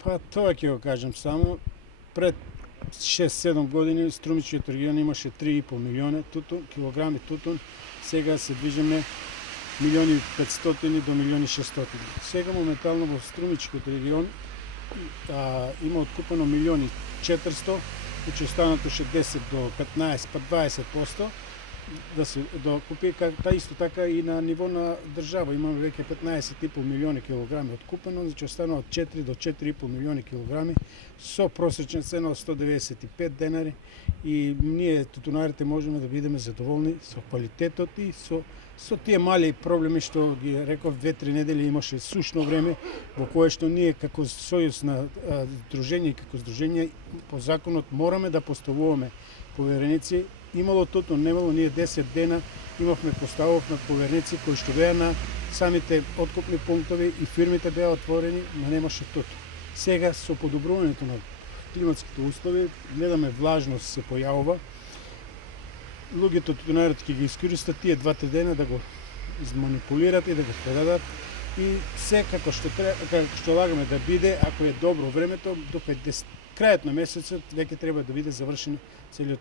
Па тоа ќе го кажам само. Пред 6-7 години Струмичкиот регион имаше 3,5 милиона килограми тутун, сега се движиме 1.500.000 до 1.600.000. Сега моментално во Струмичкиот регион има откупено 1.400.000, значи останато ше 10 до 15 па 20% да се докупи, исто така и на ниво на држава имаме веќе 15,5 милиони килограми откупено, значи останува од 4 до 4,5 милиони килограми со просечна цена од 195 денари и ние тутунарите можеме да бидеме задоволни со квалитетот и со тие мали проблеми што ги реков 2-3 недели имаше сушно време во кое што ние како сојуз на здружение и како здружение по законот мораме да поставуваме повереници. Имало тутун, немало, ние 10 дена поставувавме поверници кои што беа на самите откупни пунктови и фирмите беа отворени, но немаше тутун. Сега со подобрувањето на климатските услови гледаме влажност се појавува. Луѓето тутунарите ќе ги искористат тие 2-3 дена да го изманипулират и да го предадат и се како што лагаме да биде, ако е добро времето, до крајот на месецот веќе треба да биде завршен целиот